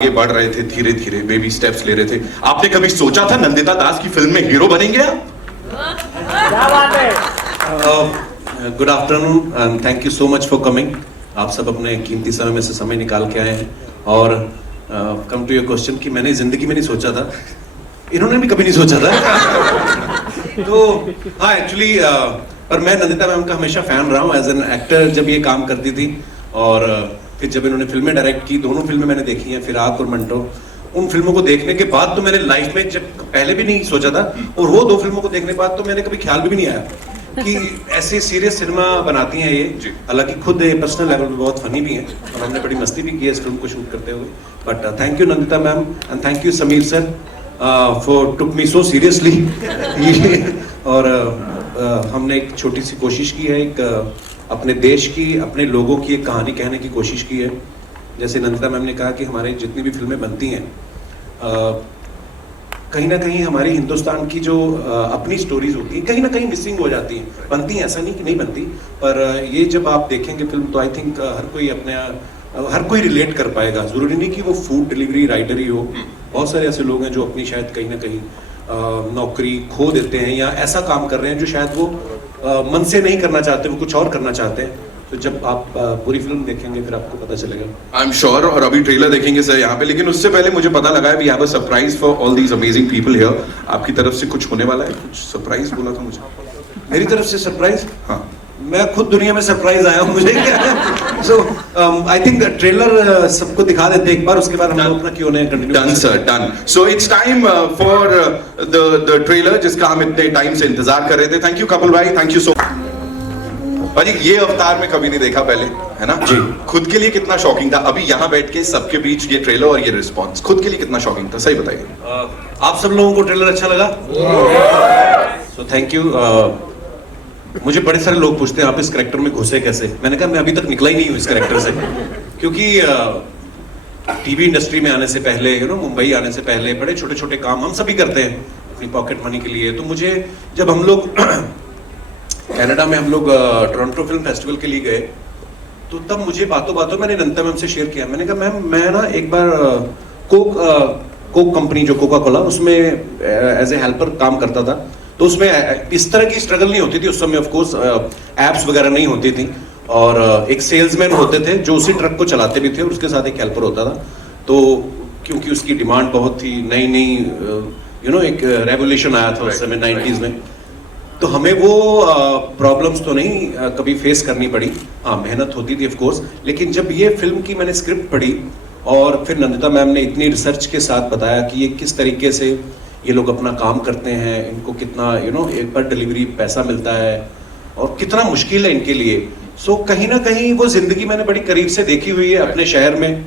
आगे बढ़ रहे थे, धीरे धीरे बेबी स्टेप्स ले रहे थे। आपने कभी सोचा था नंदिता दास की फिल्म में हीरो बनेंगे आप? क्या बात है। Good afternoon and thank you so much for coming. आप सब अपने कीमती समय में से समय निकाल के आए हैं और कम टू योर क्वेश्चन कि मैंने जिंदगी में नहीं सोचा था, इन्होंने भी कभी नहीं सोचा था। तो हाँ एक्चुअली पर मैं नंदिता मैम का हमेशा फैन रहा हूँ एज एन एक्टर जब ये काम करती थी, और फिर जब इन्होंने फिल्में डायरेक्ट की, दोनों फिल्में मैंने देखी हैं, फिराक और मंटो। उन फिल्मों को देखने के बाद तो मैंने लाइफ में जब पहले भी नहीं सोचा था, और वो दो फिल्मों को देखने के बाद तो मैंने कभी ख्याल भी नहीं आया कि ऐसे सीरियस सिनेमा बनाती हैं ये। हालांकि खुद पर्सनल लेवल पे बहुत फनी भी हैं और हमने बड़ी मस्ती भी की है इस फिल्म को शूट करते हुए। But thank you Nandita ma'am and thank you Sameer sir for took me so seriously. और हमने एक छोटी सी कोशिश की है, एक अपने देश की, अपने लोगों की एक कहानी कहने की कोशिश की है। जैसे नंदिता मैम ने कहा कि हमारी जितनी भी फिल्में बनती हैं कहीं ना कहीं हमारी हिंदुस्तान की जो अपनी स्टोरीज होती हैं कहीं ना कहीं मिसिंग हो जाती हैं। बनती हैं, ऐसा नहीं कि नहीं बनती, पर ये जब आप देखेंगे फिल्म तो आई थिंक हर कोई रिलेट कर पाएगा। जरूरी नहीं कि वो फूड डिलीवरी राइडर ही हो, बहुत सारे ऐसे लोग हैं जो अपनी शायद कहीं ना कहीं नौकरी खो देते हैं या ऐसा काम कर रहे हैं जो शायद वो मन से नहीं करना चाहते, वो कुछ और करना चाहते हैं। तो जब आप पूरी फिल्म देखेंगे फिर आपको पता चलेगा। आई एम श्योर। और अभी ट्रेलर देखेंगे सर यहाँ पे, लेकिन उससे पहले मुझे पता लगा है we have a surprise for all these amazing people here. आपकी तरफ से कुछ होने वाला है? कुछ सरप्राइज बोला था मुझे। मेरी तरफ से सरप्राइज? हाँ, मैं खुद दुनिया में सरप्राइज आया हूँ, मुझे क्या। सो आई थिंक ट्रेलर सबको दिखा देते एक बार, उसके बाद हम लोग अपना Q&A continue. Done sir, done. So it's time for the trailer जिसका हम इतने टाइम से इंतजार कर रहे थे। थैंक यू कपिल भाई, थैंक यू सो मच। भाजी ये अवतार में कभी नहीं देखा पहले, है ना जी? खुद के लिए कितना शॉकिंग था अभी यहाँ बैठ के सबके बीच ये ट्रेलर और ये रिस्पॉन्स, खुद के लिए कितना शॉकिंग था, सही बताइए। आप सब लोगों को ट्रेलर अच्छा लगा? सो थैंक यू। मुझे बड़े सारे लोग पूछते हैं आप इस कैरेक्टर में घुसे कैसे। मैंने कहा मैं अभी तक निकला ही नहीं हूँ इस कैरेक्टर से, क्योंकि टीवी इंडस्ट्री में आने से पहले, मुंबई आने से पहले बड़े छोटे छोटे काम हम सभी करते हैं अपनी पॉकेट मनी के लिए। तो मुझे जब हम लोग कनाडा में हम लोग टोरंटो फिल्म फेस्टिवल के लिए गए, तो तब मुझे बातों बातों मैंने नंदिता मैम से शेयर किया। मैंने कहा मैम मैं ना एक बार कोक कंपनी जो कोका कोला, उसमें एज ए हेल्पर काम करता था। तो उसमें इस तरह की स्ट्रगल नहीं होती थी उस समय, ऑफ कोर्स एप्स वगैरह नहीं होती थी, और एक सेल्समैन होते थे जो उसी ट्रक को चलाते भी थे और उसके साथ एक हेल्पर होता था। तो क्योंकि उसकी डिमांड बहुत थी, नई एक रेवोल्यूशन आया था उस समय 90s में, तो हमें वो प्रॉब्लम्स तो नहीं कभी फेस करनी पड़ी। हाँ, मेहनत होती थी ऑफ कोर्स, लेकिन जब ये फिल्म की मैंने स्क्रिप्ट पढ़ी और फिर नंदिता मैम ने इतनी रिसर्च के साथ बताया कि ये किस तरीके से ये लोग अपना काम करते हैं, इनको कितना एक पर डिलीवरी पैसा मिलता है और कितना मुश्किल है इनके लिए। सो कहीं ना कहीं वो जिंदगी मैंने बड़ी करीब से देखी हुई है अपने शहर में।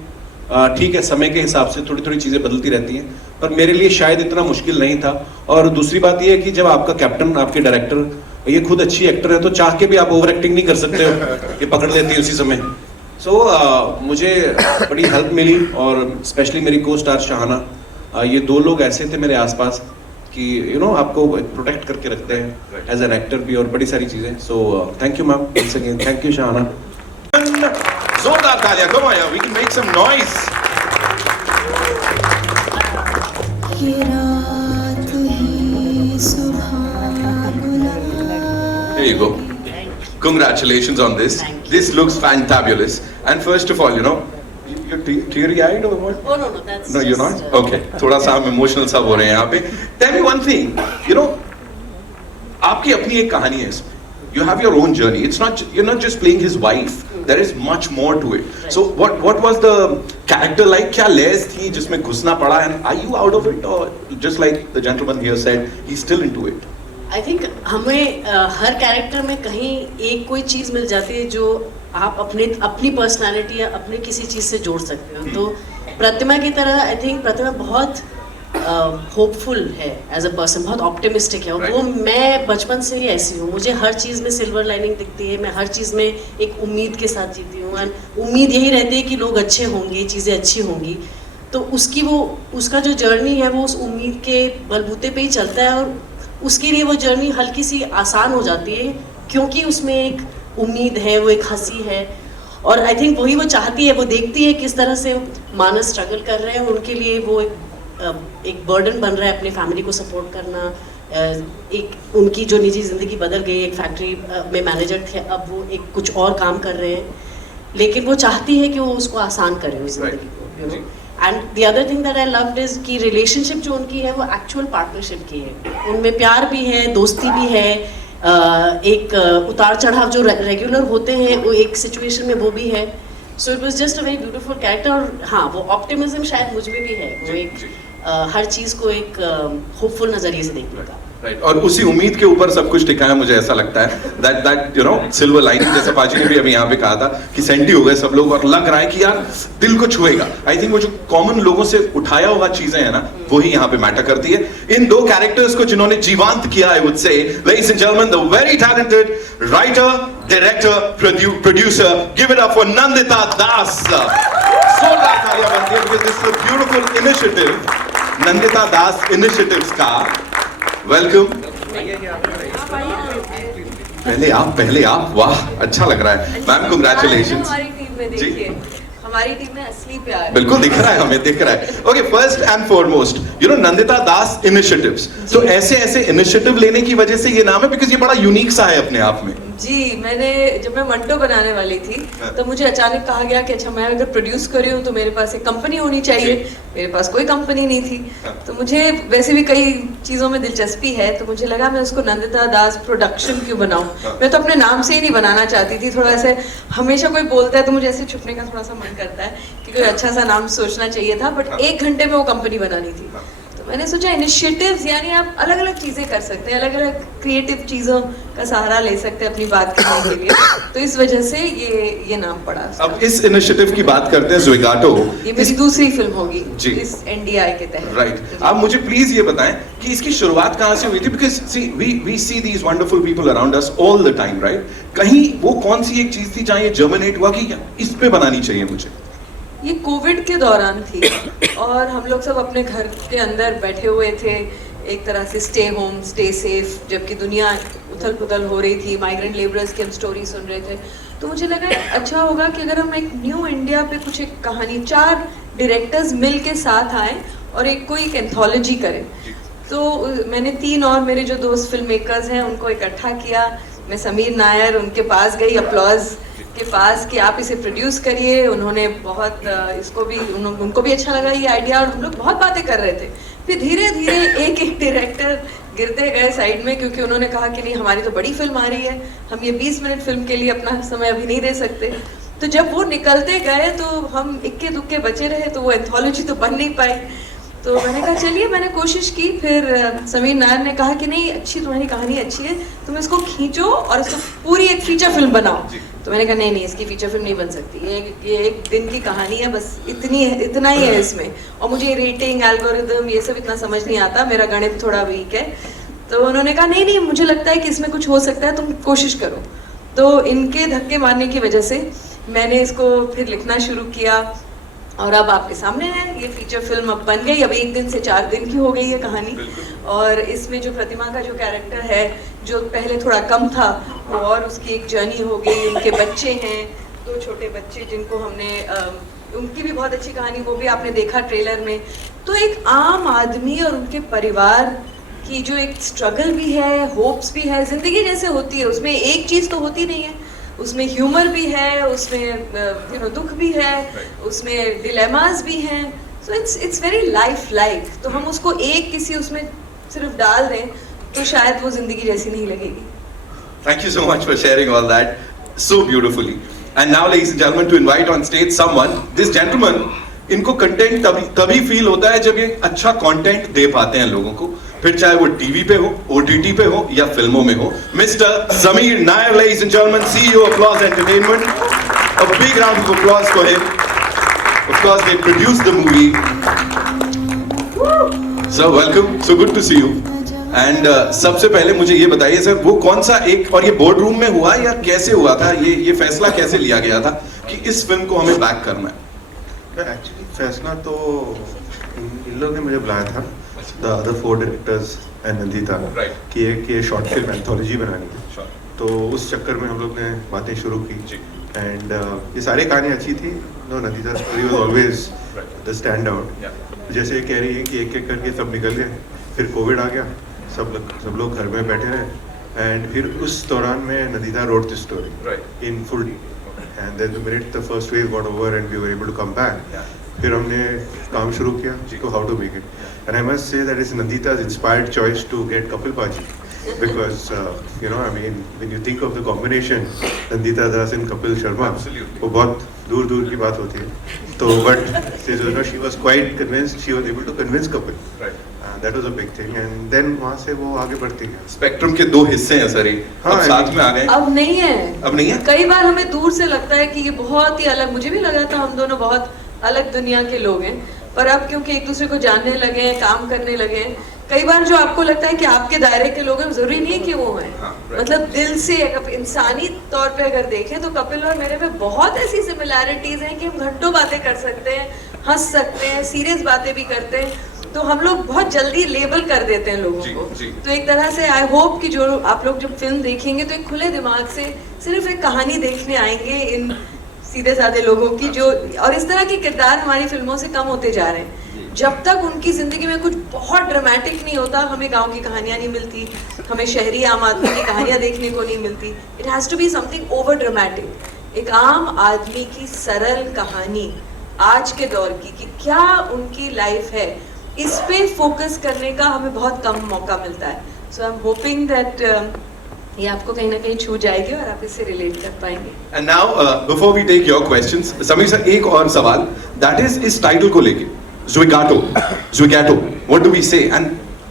ठीक है, समय के हिसाब से थोड़ी थोड़ी चीजें बदलती रहती हैं, पर मेरे लिए शायद इतना मुश्किल नहीं था। और दूसरी बात यह है कि जब आपका कैप्टन, आपके डायरेक्टर, ये खुद अच्छी एक्टर है, तो चाह के भी आप ओवर एक्टिंग नहीं कर सकते हो, ये पकड़ लेती है उसी समय। सो मुझे बड़ी हेल्प मिली, और स्पेशली मेरी को स्टार शाहाना, ये दो लोग ऐसे थे मेरे आसपास कि आपको प्रोटेक्ट करके रखते हैं एज एन एक्टर भी, और बड़ी सारी चीजें। So thank you ma'am, once again thank you Shahana. जोरदार तालियां, कम ऑन यार, we can make some noise. There you go. Congratulations on this. This looks fantabulous. And first of all, you're teary-eyed or what? Oh no, that's No, you're not? Okay. थोड़ा सा हम emotional सब हो रहे हैं यहाँ पे। Tell me one thing, आपकी अपनी एक कहानी है इसमें। You have your own journey. You're not just playing his wife. There is much more to it. Right. So what was the character like? क्या लेस थी जिसमें घुसना पड़ा? And are you out of it, or just like the gentleman here said, he's still into it? I think हमें हर character में कहीं एक कोई चीज़ मिल जाती है जो आप अपनी पर्सनालिटी या अपने किसी चीज़ से जोड़ सकते हो। तो प्रतिमा की तरह आई थिंक प्रतिमा बहुत होपफुल है एज अ पर्सन, बहुत ऑप्टिमिस्टिक है, और वो मैं बचपन से ही ऐसी हूँ। मुझे हर चीज़ में सिल्वर लाइनिंग दिखती है, मैं हर चीज़ में एक उम्मीद के साथ जीती हूँ, एंड उम्मीद यही रहती है कि लोग अच्छे होंगे, चीज़ें अच्छी होंगी। तो उसका जो जर्नी है वो उस उम्मीद के बलबूते पे ही चलता है, और उसके लिए वो जर्नी हल्की सी आसान हो जाती है क्योंकि उसमें एक उम्मीद है, वो एक हंसी है। और आई थिंक वही वो चाहती है, वो देखती है किस तरह से मानस स्ट्रगल कर रहे हैं, उनके लिए वो एक बर्डन बन रहा है अपनी फैमिली को सपोर्ट करना। एक उनकी जो निजी ज़िंदगी बदल गई, एक फैक्ट्री में मैनेजर थे, अब वो एक कुछ और काम कर रहे हैं, लेकिन वो चाहती है कि वो उसको आसान करे उस ज़िंदगी को, you know. And the other thing that I loved is कि रिलेशनशिप जो उनकी है वो एक्चुअल पार्टनरशिप की है, उनमें प्यार भी है, दोस्ती भी है, एक उतार चढ़ाव जो रेगुलर होते हैं वो एक सिचुएशन में वो भी है। So it was just a very beautiful character. और हाँ, वो ऑप्टिमिज्म शायद मुझ में भी है, वो एक हर चीज को एक होपफुल नजरिए से देखने का। राइट, और उसी उम्मीद के ऊपर सब कुछ टिका है, मुझे ऐसा लगता है that you know silver lining, जैसे पाजी ने भी अभी यहाँ पे कहा था कि सेंटी हो गए सब लोग और लग रहा है कि यार दिल को छुएगा। आई थिंक वो जो कॉमन लोगों से उठाया हुआ चीजें हैं ना, वही यहाँ पे मैटर करती है। इन दो कैरेक्टर्स को जिन्होंने जीवांत किया, I would say, ladies and gentleman, the very talented writer, director, producer, give it up for Nandita Das. जोरदार तालियां बनती है because this is a beautiful initiative, Nandita Das initiatives का। वेलकम। पहले आप, वाह अच्छा लग रहा है मैम, कांग्रेचुलेशंस। हमारी टीम में देखिए, हमारी टीम में असली प्यार। बिल्कुल दिख रहा है, हमें दिख रहा है। Okay, first and foremost, you know Nandita Das initiatives, तो ऐसे इनिशिएटिव लेने की वजह से ये नाम है, बिकॉज ये बड़ा यूनिक सा है अपने आप में। जी, जब मैं मंटो बनाने वाली थी तो मुझे अचानक कहा गया कि अच्छा, मैं अगर प्रोड्यूस कर रही हूँ तो मेरे पास एक कंपनी होनी चाहिए। मेरे पास कोई कंपनी नहीं थी, तो मुझे वैसे भी कई चीज़ों में दिलचस्पी है, तो मुझे लगा मैं उसको नंदिता दास प्रोडक्शन क्यों बनाऊँ। मैं तो अपने नाम से ही नहीं बनाना चाहती थी, थोड़ा ऐसे हमेशा कोई बोलता है तो मुझे ऐसे छुपने का थोड़ा सा मन करता है कि कोई अच्छा सा नाम सोचना चाहिए था, बट 1 घंटे में वो कंपनी बनानी थी। तो मैंने सोचा इनिशिएटिव्स, यानी आप अलग अलग चीजें कर सकते हैं, अलग अलग क्रिएटिव चीजों का सहारा ले सकते हैं अपनी बात करने के लिए, तो इस वजह से ये नाम पड़ा उसका। अब इस इनिशिएटिव की बात करते हैं, ज़ोइगाटो। ये मेरी दूसरी फिल्म होगी जी, इस एनडीआई के तहत। राइट, आप मुझे प्लीज ये बताएं कि इसकी शुरुआत कहाँ से हुई थी, because see we see these wonderful people around us all the time, right? कहीं वो कौन सी एक चीज थी जहाँ ये जर्मिनेट हुआ कि इस पे बनानी चाहिए मुझे? ये कोविड के दौरान थी और हम लोग सब अपने घर के अंदर बैठे हुए थे, एक तरह से स्टे होम स्टे सेफ, जबकि दुनिया उथल पुथल हो रही थी, माइग्रेंट लेबरर्स की हम स्टोरी सुन रहे थे। तो मुझे लगा अच्छा होगा कि अगर हम एक न्यू इंडिया पे कुछ एक कहानी, 4 डायरेक्टर्स मिल के साथ आए और कोई एक एंथोलॉजी करें। तो मैंने 3 और मेरे जो दोस्त फिल्म मेकर्स हैं उनको इकट्ठा किया। मैं समीर नायर उनके पास गई, अपलॉज के पास, कि आप इसे प्रोड्यूस करिए। उन्होंने बहुत इसको भी उनको भी अच्छा लगा ये आइडिया, और हम लोग बहुत बातें कर रहे थे। फिर धीरे धीरे एक डायरेक्टर गिरते गए साइड में, क्योंकि उन्होंने कहा कि नहीं, हमारी तो बड़ी फिल्म आ रही है, हम ये 20 मिनट फिल्म के लिए अपना समय अभी नहीं दे सकते। तो जब वो निकलते गए तो हम इक्के दुक्के बचे रहे, तो वो एंथोलॉजी तो बन नहीं पाई। तो मैंने कहा चलिए, मैंने कोशिश की। फिर समीर नायर ने कहा कि नहीं, अच्छी तुम्हारी कहानी अच्छी है, तुम इसको खींचो और इसको पूरी एक फीचर फिल्म बनाओ। तो मैंने कहा नहीं, इसकी फीचर फिल्म नहीं बन सकती, ये एक दिन की कहानी है, बस इतना ही है इसमें, और मुझे रेटिंग एल्गोरिदम ये सब इतना समझ नहीं आता, मेरा गणित थोड़ा वीक है। तो उन्होंने कहा नहीं, मुझे लगता है कि इसमें कुछ हो सकता है, तुम कोशिश करो। तो इनके धक्के मारने की वजह से मैंने इसको फिर लिखना शुरू किया, और अब आपके सामने है ये फीचर फिल्म। अब बन गई, अब 1 दिन से 4 दिन की हो गई है कहानी। और इसमें जो प्रतिमा का जो कैरेक्टर है, जो पहले थोड़ा कम था, वो और उसकी एक जर्नी हो गई। उनके बच्चे हैं, 2 छोटे बच्चे, जिनको हमने उनकी भी बहुत अच्छी कहानी, वो भी आपने देखा ट्रेलर में। तो एक आम आदमी और उनके परिवार की जो एक स्ट्रगल भी है, होप्स भी है, जिंदगी जैसे होती है, उसमें एक चीज़ तो होती नहीं है, उसमें ह्यूमर भी है, उसमें दुख भी है, उसमें डिलेमास भी हैं। So it's very life like. तो हम उसको एक किसी उसमें सिर्फ डाल दें तो शायद वो जिंदगी जैसी नहीं लगेगी। Thank you so much for sharing all that so beautifully. And now, ladies and gentlemen, to invite on stage someone, this gentleman, इनको कंटेंट तभी फील होता है जब ये अच्छा कंटेंट दे पाते हैं लोगों को, फिर चाहे वो टीवी पे हो, ओटीटी पे हो या फिल्मों में हो। Mister Sameer Nair, ladies and gentlemen, CEO of Applause Entertainment. A big round of applause for him. Of course, they produced the movie. Sir, welcome. So good to see you. And सबसे पहले मुझे ये बताइए सर, वो कौन सा एक, और ये बोर्ड रूम में हुआ या कैसे हुआ था, ये फैसला कैसे लिया गया था कि इस फिल्म को हमें बैक करना है? एक्चुअली फैसला तो इन लोगों ने मुझे बुलाया था, the other 4 directors and Nandita, कि एक ये शॉर्ट फिल्म एंथोलॉजी बनानी है। तो उस चक्कर में हम लोग ने बातें शुरू की एंड ये सारी कहानी अच्छी थी. No, Nandita story was always the stand out. जैसे ये कह रही है कि एक एक करके सब निकल गए, फिर कोविड आ गया, सब लोग घर में बैठे रहे, एंड फिर उस दौरान में Nandita wrote the story in full detail. And then the minute the first wave got over and we were able to come back, फिर हमने काम शुरू किया तो how to make it. And I must say that is नंदिता's inspired choice to get Kapil Paji, because you know, I mean, when you think of the combination Nandita Das and Kapil Sharma, वो बहुत दूर दूर की बात होती है. तो but she was quite convinced, she was able to convince Kapil. That was a big thing, and then वहाँ से वो आगे बढ़ती है. स्पेक्ट्रम के 2 हिस्से हैं सर, ये हाँ, अब साथ में आ गए. अब नहीं है. अब नहीं है. कई बार हमें दूर से लगता है कि ये बहुत ही अलग, मुझे भी लगा था हम दोनों बहुत अलग दुनिया के लोग हैं, पर अब क्योंकि एक दूसरे को जानने लगे हैं, काम करने लगे हैं, कई बार जो आपको लगता है कि आपके दायरे के लोग हैं, जरूरी नहीं है कि वो हैं. मतलब दिल से इंसानी तौर पे अगर देखें तो कपिल और मेरे में बहुत ऐसी सिमिलैरिटीज हैं कि हम घंटों बातें कर सकते हैं, हंस सकते हैं, सीरियस बातें भी करते हैं. तो हम लोग बहुत जल्दी लेबल कर देते हैं लोगों को. तो एक तरह से आई होप कि जो आप लोग जब फिल्म देखेंगे तो एक खुले दिमाग से सिर्फ एक कहानी देखने आएंगे इन सीधे साधे लोगों की, जो और इस तरह के किरदार हमारी फिल्मों से कम होते जा रहे हैं. जब तक उनकी जिंदगी में कुछ बहुत ड्रामेटिक नहीं होता, हमें गांव की कहानियां नहीं मिलती, हमें शहरी आम आदमी की कहानियां देखने को नहीं मिलती. It has to be something over dramatic, एक आम आदमी की सरल कहानी आज के दौर की कि क्या उनकी लाइफ है, इस पे फोकस करने का हमें बहुत कम मौका मिलता है. सो आई एम होपिंग दैट ये आपको कहीं ना कहीं छू जाएगी और आप इससे रिलेट कर पाएंगे. And now before we take your questions, Sameer sir एक और सवाल, दैट इज इस टाइटल को लेके, Zwigato, व्हाट डू वी से, एंड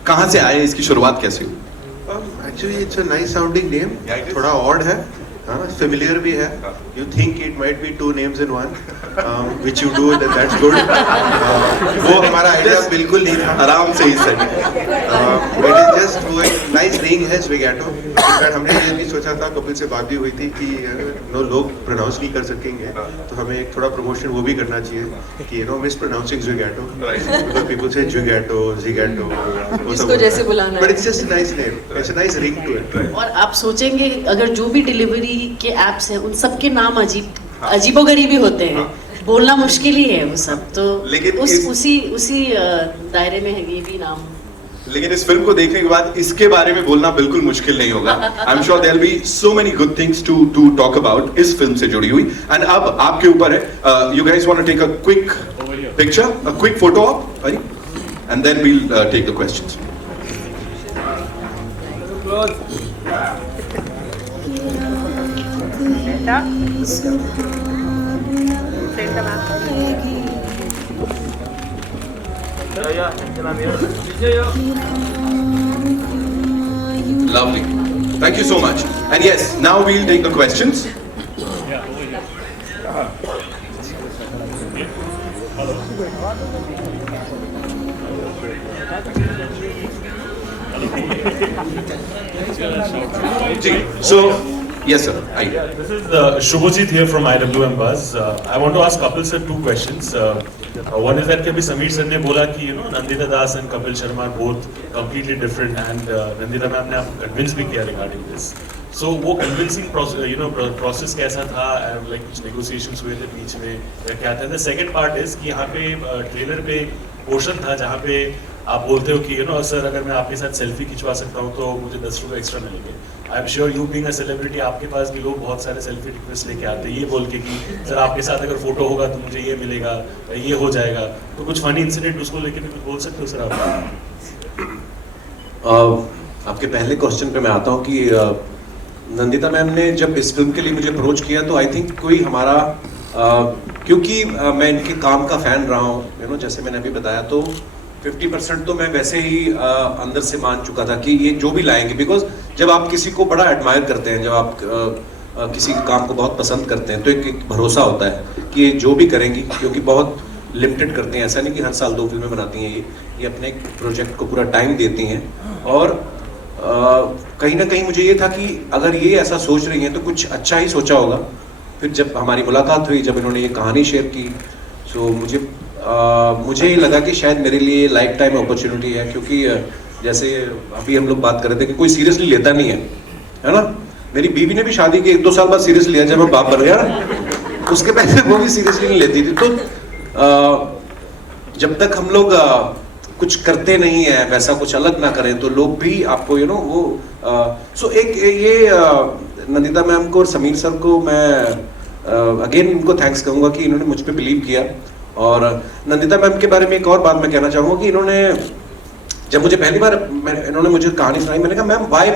कहां से आए, इसकी शुरुआत कैसे हुई? Actually, it's a nice sounding name. थोड़ा odd है, familiar भी है. You think it might be 2 names in one, which you do, then that's good. वो हमारा आइडिया बिल्कुल नहीं था. आराम से ही सर. It is just वो एक nice ring है Zwigato. इनफैक्ट हमने ये भी सोचा था, कपिल से बात भी हुई थी कि नो लोग प्रोनाउंस नहीं कर सकेंगे, तो हमें एक थोड़ा प्रमोशन वो भी करना चाहिए कि mispronouncing Zwigato. Because people say Zwigato, Zigato. जिसको जैसे बुलाना है. But it's just a nice name. It's a nice ring to it. और आप सोचेंगे अगर जो भी डिलीवरी के एप्स हैं उन सबके नाम अजीबोगरीबी होते हैं, बोलना मुश्किल ही है वो सब. तो लेकिन उसी दायरे में है ये भी नाम. लेकिन इस फिल्म को देखने के बाद इसके बारे में बोलना बिल्कुल मुश्किल नहीं होगा. I am sure there will be so many good things to talk about इस फिल्म से जुड़ी हुई. एंड अब आपके ऊपर है, you guys want to take a quick picture, a quick photo of, and then we will take the questions. Lovely. Thank you so much. And yes, now we'll take the questions. So, yes sir. This is Shubhajit here from IWM Buzz. I want to ask Kapil sir 2 questions. One is that कभी Sameer sir ने बोला कि नंदिता दास and Kapil Sharma are both completely different, and Nandita ma'am ने आपको convince भी किया regarding this. So वो convincing process कैसा था, like कुछ negotiations हुए थे बीच में या क्या था? The second part is कि यहाँ पे ट्रेलर पे पोर्शन था जहाँ पे आप बोलते हो कि सर अगर मैं आपके साथ सेल्फी खिंचवा सकता हूँ तो मुझे 10 रुपये एक्स्ट्रा मिलेंगे. आई am sure you being a celebrity आपके पास भी लोग बहुत सारे सेल्फी रिक्वेस्ट लेके आते हैं ये बोल के कि सर आपके साथ अगर फोटो होगा तो मुझे ये मिलेगा, ये हो जाएगा. तो कुछ फनी इंसिडेंट उसको लेके भी कुछ बोल सकते हो सर आप? आपके पहले क्वेश्चन पे मैं आता हूँ कि नंदिता मैम ने जब इस फिल्म के लिए मुझे अप्रोच किया तो आई थिंक कोई हमारा क्योंकि मैं इनके काम का फैन रहा हूँ, जैसे मैंने अभी बताया, तो 50% तो मैं वैसे ही अंदर से मान चुका था कि ये जो भी लाएंगे, बिकॉज जब आप किसी को बड़ा एडमायर करते हैं, जब आप किसी काम को बहुत पसंद करते हैं तो एक भरोसा होता है कि ये जो भी करेंगी, क्योंकि बहुत लिमिटेड करते हैं, ऐसा नहीं कि हर साल 2 फिल्में बनाती हैं, ये अपने प्रोजेक्ट को पूरा टाइम देती हैं. और कहीं ना कहीं मुझे ये था कि अगर ये ऐसा सोच रही हैं तो कुछ अच्छा ही सोचा होगा. फिर जब हमारी मुलाकात हुई, जब इन्होंने ये कहानी शेयर की, तो मुझे ये लगा कि शायद मेरे लिए लाइफ टाइम अपॉर्चुनिटी है, क्योंकि जैसे अभी हम लोग बात कर रहे थे कि कोई सीरियसली लेता नहीं है ना, मेरी बीवी ने भी शादी के 1-2 साल बाद सीरियस लिया जब मैं बाप बन गया ना, उसके पहले वो भी सीरियसली नहीं लेती थी। तो जब तक हम लोग कुछ करते नहीं है, वैसा कुछ अलग ना करें, तो लोग भी आपको यू नो वो सो एक ये नंदिता मैम को और समीर सर को मैं अगेन इनको थैंक्स कहूंगा कि इन्होंने मुझ पे बिलीव किया। और नंदिता मैम के बारे में एक और बात मैं कहना चाहूंगा कि इन्होंने जब मुझे पहली बार इन्होंने मुझे कहानी सुनाई, मैंने कहा मैम वाई